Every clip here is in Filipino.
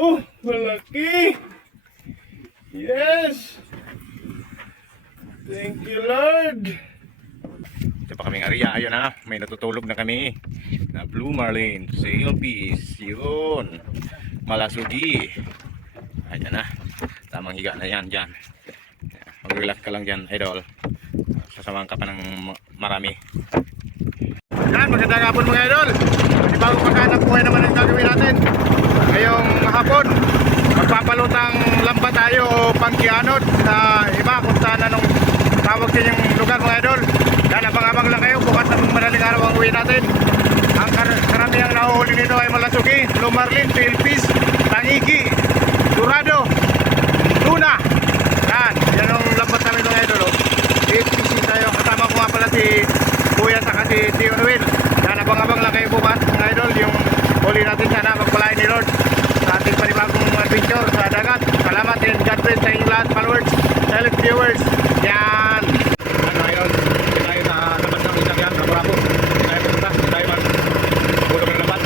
Oh, malaki. Yes. Thank you, Lord. Ito pa kaming area. Ayun na. May natutulog na kami. Na Blue Marlin. Sail piece. Yun. Malasugi. Ayan na. Tamang higa na yan dyan. Mag-relax ka lang dyan, idol. Sasamahan ka pa ng ma- marami. Yan, magandang hapon mga idol. Bago pagkanap buhay naman ang gagawin natin. Hapon, magpapalutang lamba tayo o pangkianod sa iba kung saan anong tawag sa inyong lugar mga idol. Yan, abang-abang lang kayo. Bukas ng madaling araw ang uwi natin. Ang kar- karamihang nahuhuli nito ay malasugi, lumarlin, pilpis, tangigi, durado, tuna. Yan, yan ang lambat namin mga idol. Oh. 8pc tayo. Kasama ko nga pala si Kuya saka si Tio Noel. Yan, abang-abang lang kayo bukas mga idol. Yung huli natin sana magpalain ni Lord sa ating panibagong adventure sa dagat. Salamat and God bless sa inyong lahat followers, select viewers. Yan. Ano idol? Hindi tayo sa labas ng isang yan. Rapo-rapo. Hindi tayo pupunta. Hindi tayo mag bulog ng labat.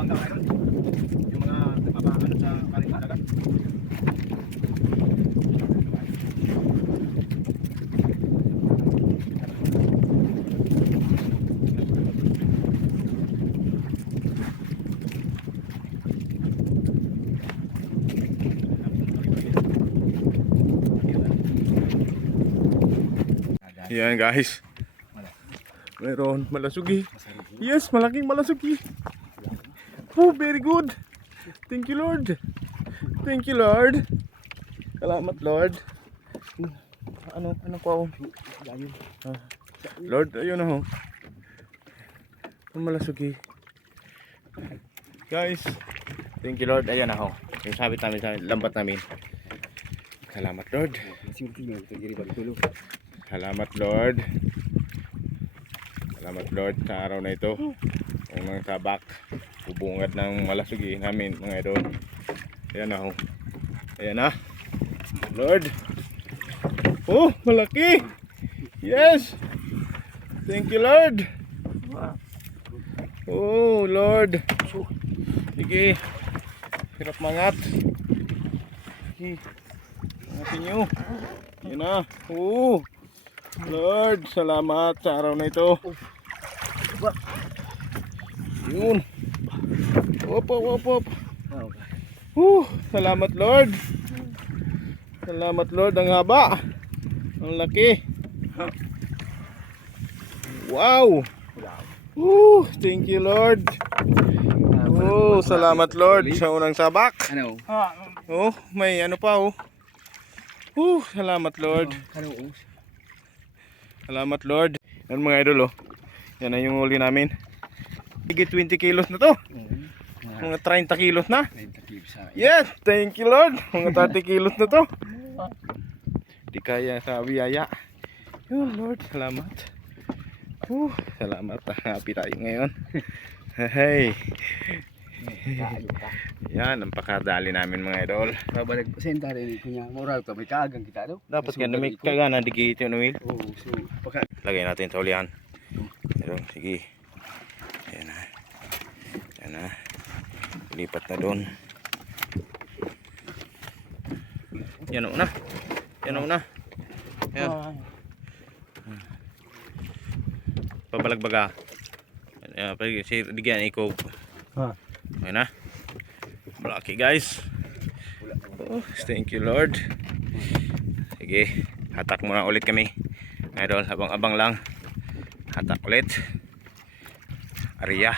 Ano? Yung mga nagpapaano sa karing dagat. Yan guys. Meron malasugi. Yes, malaking malasugi. Oh, very good. Thank you, Lord. Thank you, Lord. Salamat, Lord. Ano, ano ko? Ah. Lord, ayun ho. Ang malasugi. Guys, thank you, Lord. Ayun na ho. Yung sabit namin lambat namin. Salamat, Lord. Salamat, Lord. Salamat, Lord, sa araw na ito. Ang mga tabak, bubungad ng malasugi namin, mga idol. Ayan na, oh. Ayan na. Lord. Oh, malaki. Yes. Thank you, Lord. Oh, Lord. Sige. Hirap mangat. Sige. Mangatin nyo. Ayan na. Oh. Lord, salamat sa araw na ito. Yun. Op, op, op, op. Uh, salamat Lord. Salamat Lord, ang haba. Ang laki. Wow. Uh, thank you Lord. Oh, salamat Lord sa unang sabak. Ano? Oh, may ano pa oh. Uh, salamat Lord. Ano? Salamat Lord. Yan mga idol oh. Yan na yung huli namin. Higit 20 kilos na to. Mga 30 kilos na. Yes, thank you Lord. Mga 30 kilos na to. Di kaya sa biyaya. Yun Lord, salamat. Uh, salamat. Happy tayo ngayon. Hey. Yan, ang pakadali namin mga idol. Babalik po sa rin kunya moral ka may kaagang kita no. Dapat nga may kagana digit yun, Will. Oh, so pagka Lagay natin sa ulihan. Pero, sige. Ayan na. Ayan na. Lipat na doon. Yan o na. Yan o na. Ayan. Pabalagbaga. Ayan, pwede si digyan ikaw. Ha. Ayan na. Malaki guys. Oh, thank you Lord. Sige, hatak muna ulit kami. Idol, habang-abang lang. Hatak ulit. area.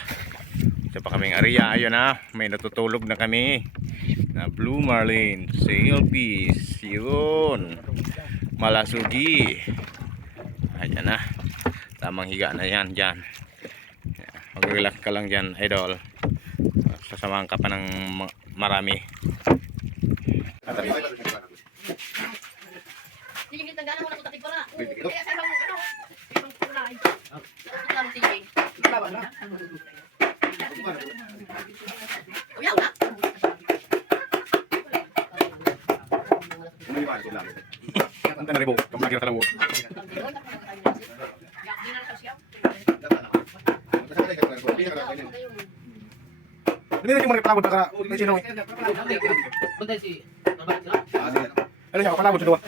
Isa pa kaming area. Ayun na. May natutulog na kami. Na Blue Marlin. Sail piece. Yun. Malasugi. Ayan na. Tamang higa na yan dyan. Mag-relax ka lang dyan, idol. Sasamahan ka pa ng ma- marami. Kita gana mo na na. Ang tanong ribo, kamagin na talawod. Hindi na yung palabot para may sino eh. Ano siya, palabot sa duwa.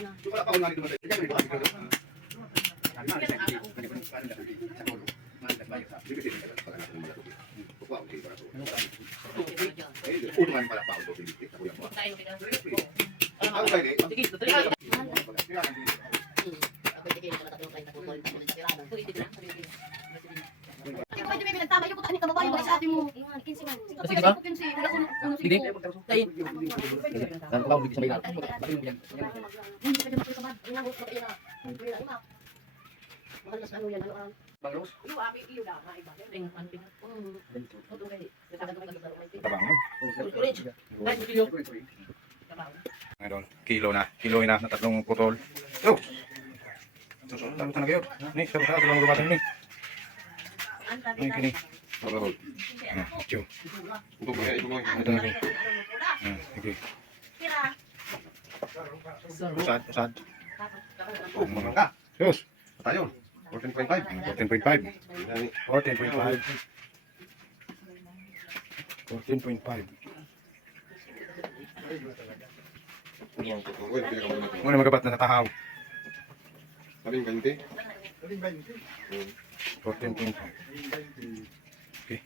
Pwede may pinagtama yung kutahin ka babae ba sa ate mo. Sige ba? Sige. Tay. Ping, an ping. Idol, kilo na. Kilo na na tatlong putol. Yo! Susunod na kayo. Ni, sa sa tatlong lubatan ni. Ni kini. Ah. Ito kayo. Ah, sige. Usad, usad. Oh, mga ka. Sus. Tayo. 14.5. 14.5. 14.5. 14.5. Muna magabat na sa tahaw. 14.5. Okay.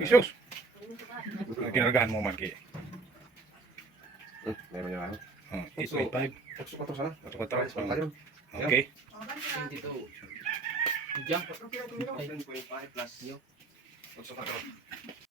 Isus. Kinargahan mo man kay. Meron niya ano? Oh, 8.5. Tukso ka to sana. Ito ko to. Okay. 22. Jump. 14.5 plus. Tukso ka to.